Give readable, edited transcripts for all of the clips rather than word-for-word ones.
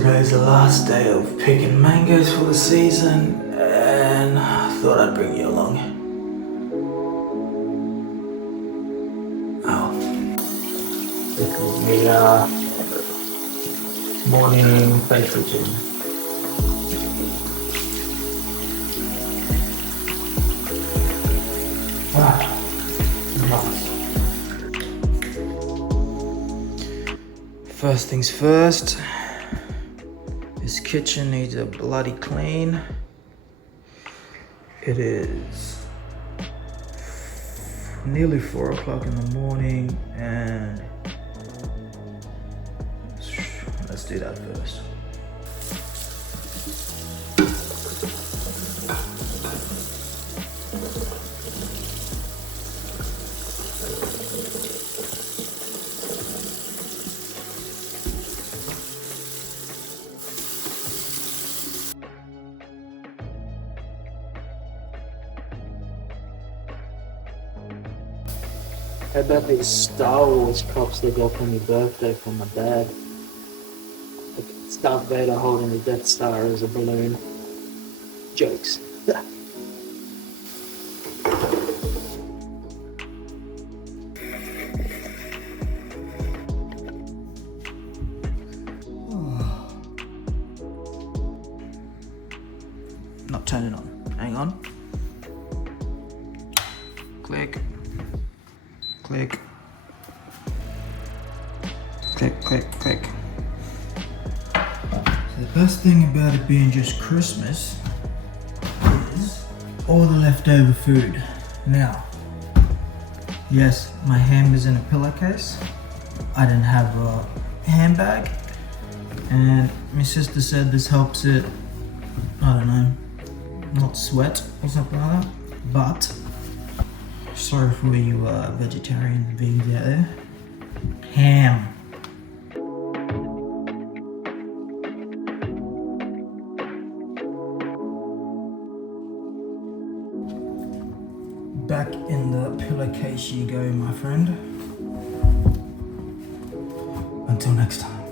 Today's the last day of picking mangoes for the season, and I thought I'd bring you along. Oh. This is the morning face routine. Wow. Nice. First things first, this kitchen needs a bloody clean. It is nearly 4 o'clock in the morning, and let's do that first. How about these Star Wars props they got for my birthday from my dad? Like Darth Vader holding the Death Star as a balloon. Jokes. Not turning on. Hang on. Click. Click. Click, click, click. So the best thing about it being just Christmas is all the leftover food. Now, yes, my ham is in a pillowcase. I didn't have a handbag, and my sister said this helps it, I don't know, not sweat or something like that, but sorry for you vegetarian vegans out there. Ham. Back in the pillowcase you go, my friend. Until next time.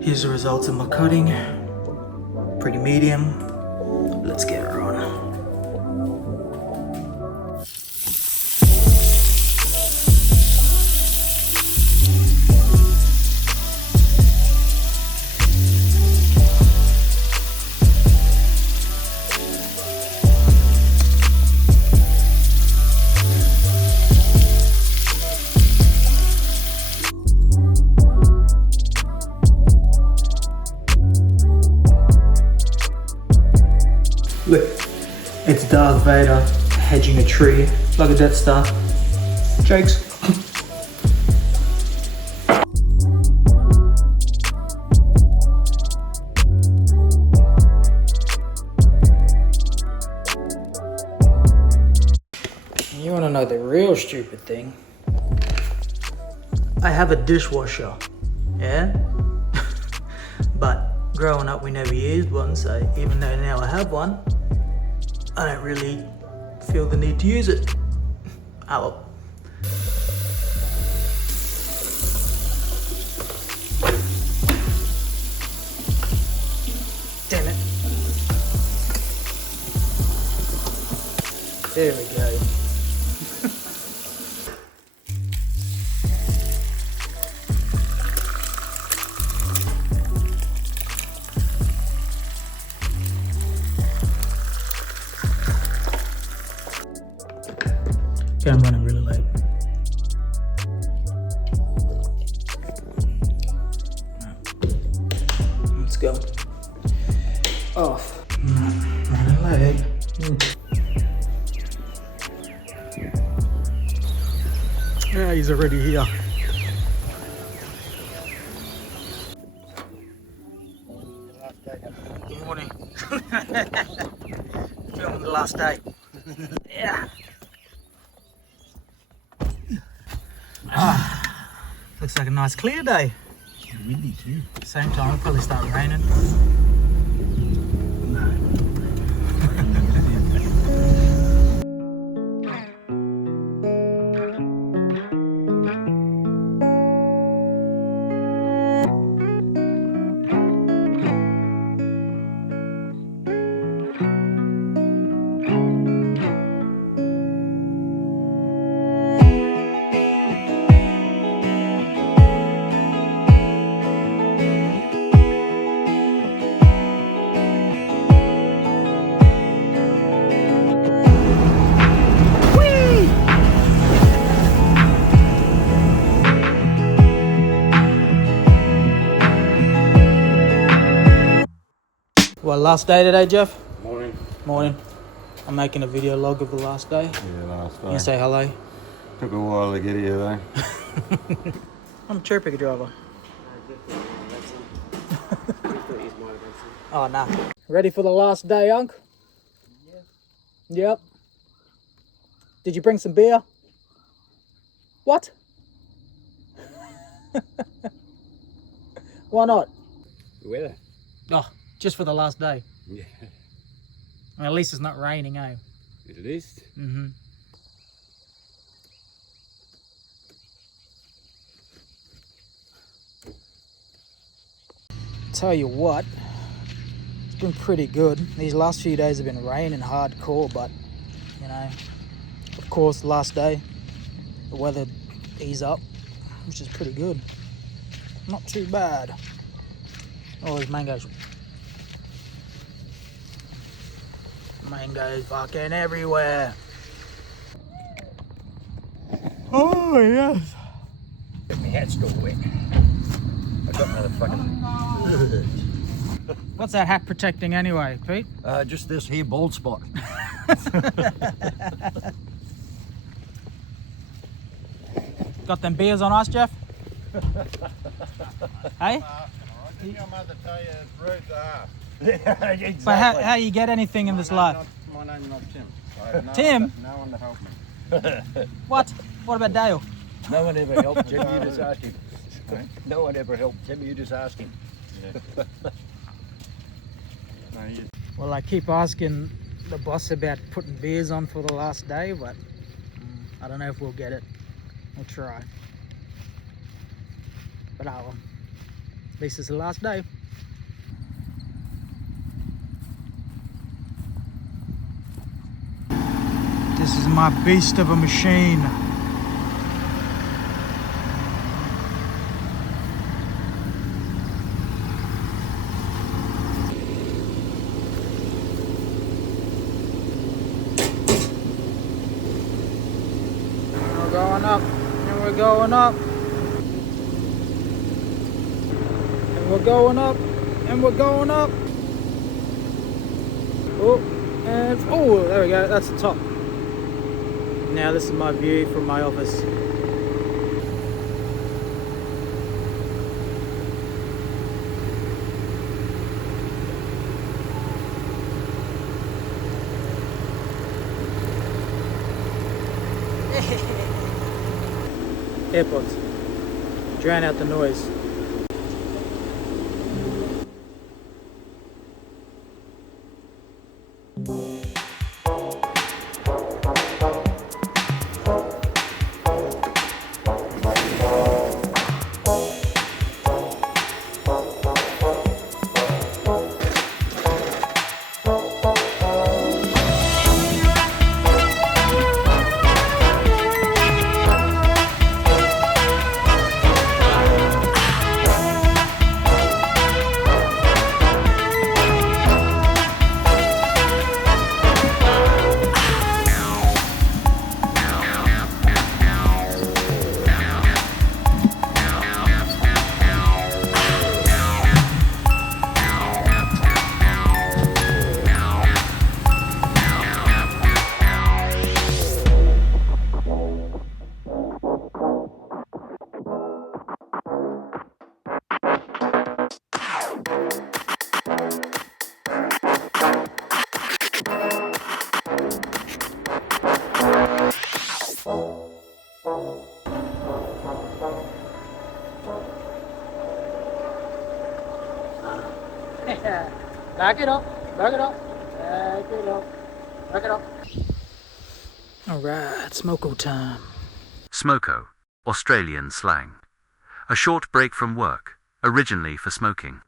Here's the results of my cutting. Pretty medium. Let's get her on. Look, it's Darth Vader hedging a tree like a Death Star. Jokes. You wanna know the real stupid thing? I have a dishwasher, yeah? But growing up we never used one, so even though now I have one, I don't really feel the need to use it. Oh well. Damn it. There we go. Okay, I'm running really late. Let's go. Off. Running late. Yeah, he's already here. Good morning. Filming the last day. Yeah. Looks like a nice clear day. Windy too. Same time, it'll probably start raining. No. Well, last day today, Jeff? Morning. Morning. I'm making a video log of the last day. Yeah, last day. You say hello? Took a while to get here though. I'm a cherry picker driver. Oh, nah. Ready for the last day, Unc? Yeah. Yep. Did you bring some beer? What? Why not? The weather. Oh, just for the last day. Yeah. Well, at least it's not raining, eh? At least. Mm-hmm. Tell you what, it's been pretty good. These last few days have been raining hardcore, but you know, of course, last day the weather eased up, which is pretty good. Not too bad. Oh, there's mangoes. Mangoes fucking everywhere. Oh yes. My hat's still wet. I got another fucking. What's that hat protecting anyway, Pete? Just this here bald spot. Got them beers on us, Jeff? Hey? Did your mother tell you it's rude to ask? Yeah, exactly. But how you get anything in this life? My name's not Tim. I have Tim? No one to help me. What? What about Dale? No one ever helped Tim, you just ask him. No one ever helped Tim, you just ask him. Yeah. No, you... Well, I keep asking the boss about putting beers on for the last day, but I don't know if we'll get it. We'll try. But at least it's the last day. This is my beast of a machine. We're going up, and we're going up. And we're going up, and we're going up. Oh, and oh, there we go, that's the top. Now this is my view from my office. AirPods. Drown out the noise. Back it up, back it up, back it up, back it up. Alright, smoko time. Smoko, Australian slang. A short break from work, originally for smoking.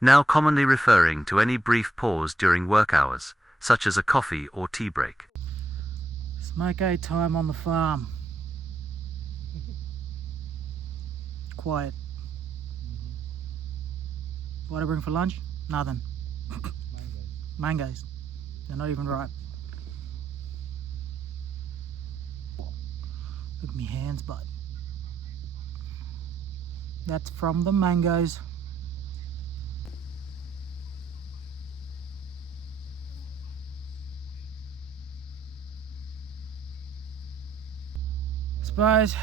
Now commonly referring to any brief pause during work hours, such as a coffee or tea break. Smoko time on the farm. Quiet. What did I bring for lunch? Nothing. Mangoes. They're not even ripe. Look at me hands, bud. That's from the mangoes. suppose.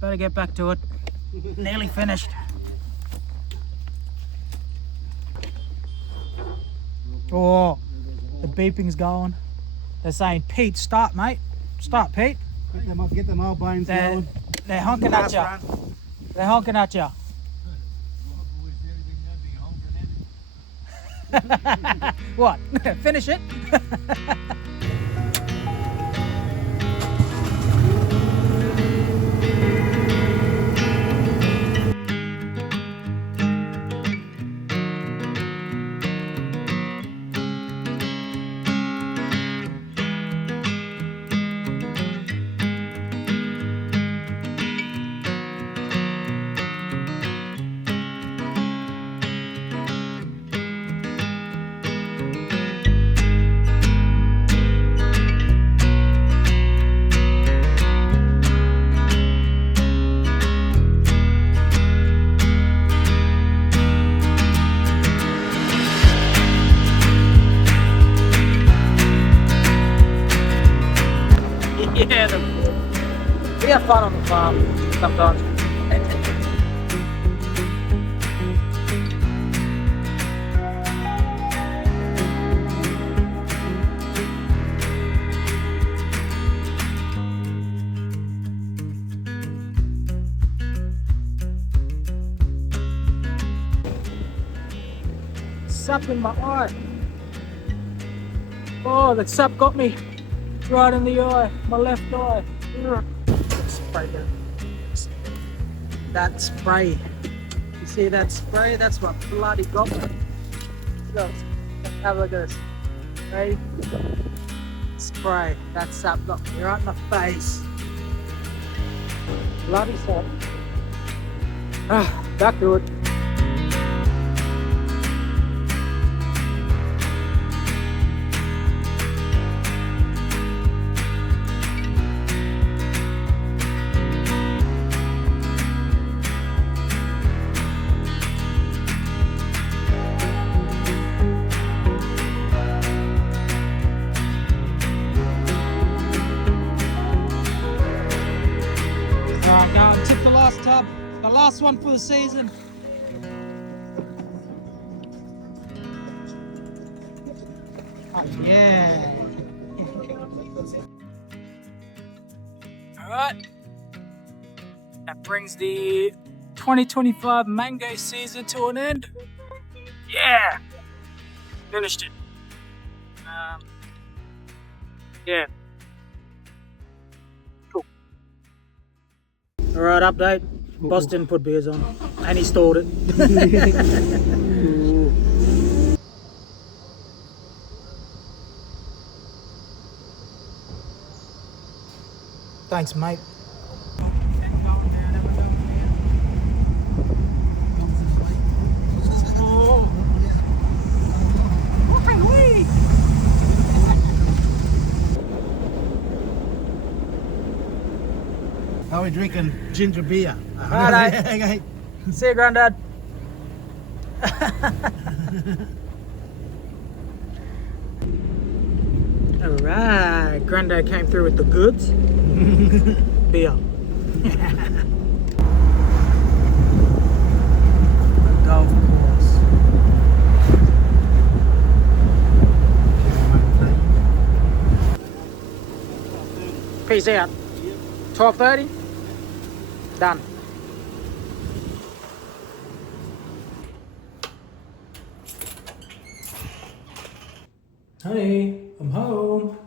Better get back to it. Nearly finished. Oh, the beeping's going. They're saying, Pete, start, mate. Start, Pete. Get them all bones going. They're honking at you. They're honking at you. What? Finish it? Yeah, we have fun on the farm sometimes. Sap in my eye. Oh, that sap got me. Right in the eye, my left eye. Spray that. That spray. You see that spray? That's what bloody got me. Look, have a look at this. Ready? Spray. That sap got me right in the face. Bloody sap. Back to it. Alright, go and tip the last tub. The last one for the season. Oh, yeah. Alright. That brings the 2025 mango season to an end. Yeah. Finished it. Yeah. Alright, update. Boss didn't put beers on. And he stalled it. Thanks, mate. How are we drinking ginger beer? Alright. Okay. See you, Grandad. Alright, Grandad came through with the goods. Beer. The golf course. Peace out. 12:30? Done. Honey, I'm home.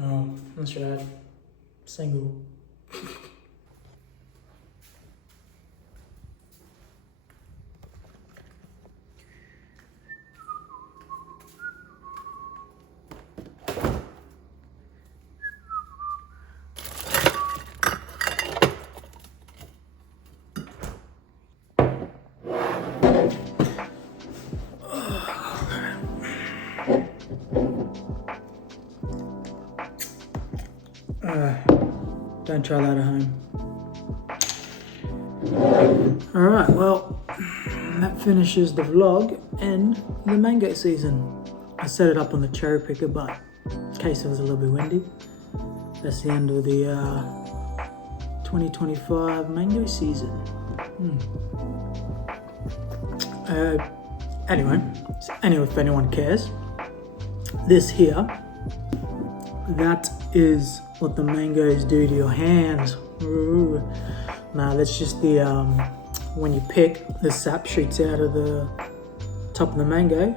Oh, that's right. Single. Don't try that at home. Alright, well, that finishes the vlog and the mango season. I set it up on the cherry picker, but in case it was a little bit windy. That's the end of the 2025 mango season. Anyway, if anyone cares, this here, that is what the mangoes do to your hands. Ooh. Now that's just the when you pick, the sap shoots out of the top of the mango.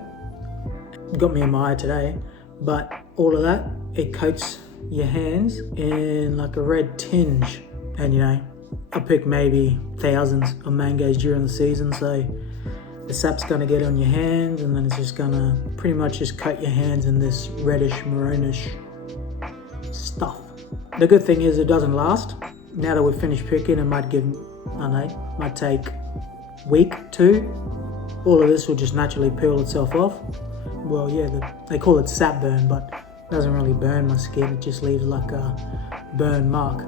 Got me in my eye today, but all of that, it coats your hands in like a red tinge. And you know, I pick maybe thousands of mangoes during the season, so the sap's gonna get on your hands, and then it's just gonna pretty much just coat your hands in this reddish, maroonish stuff. The good thing is it doesn't last. Now that we've finished picking, it might give, I don't know, might take week, 2. All of this will just naturally peel itself off. Well, yeah, they call it sap burn, but it doesn't really burn my skin. It just leaves like a burn mark.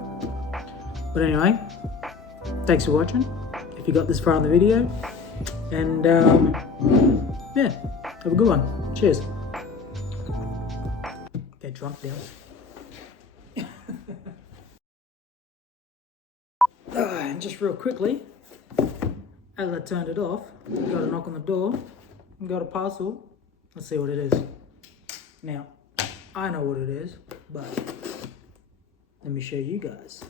But anyway, thanks for watching. If you got this far in the video, and yeah, have a good one. Cheers. Get drunk now. And just real quickly, as I turned it off, got a knock on the door, got a parcel. Let's see what it is. Now, I know what it is, but let me show you guys.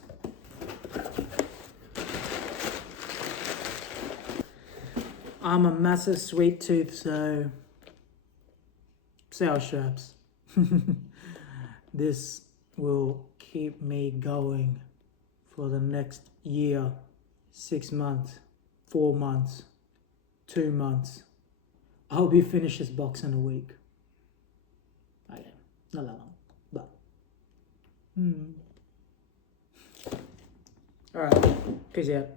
I'm a massive sweet tooth, so sour straps. This will keep me going for the next year, 6 months, 4 months, 2 months. I hope you finish this box in a week. Okay, not that long, but. Alright, peace out.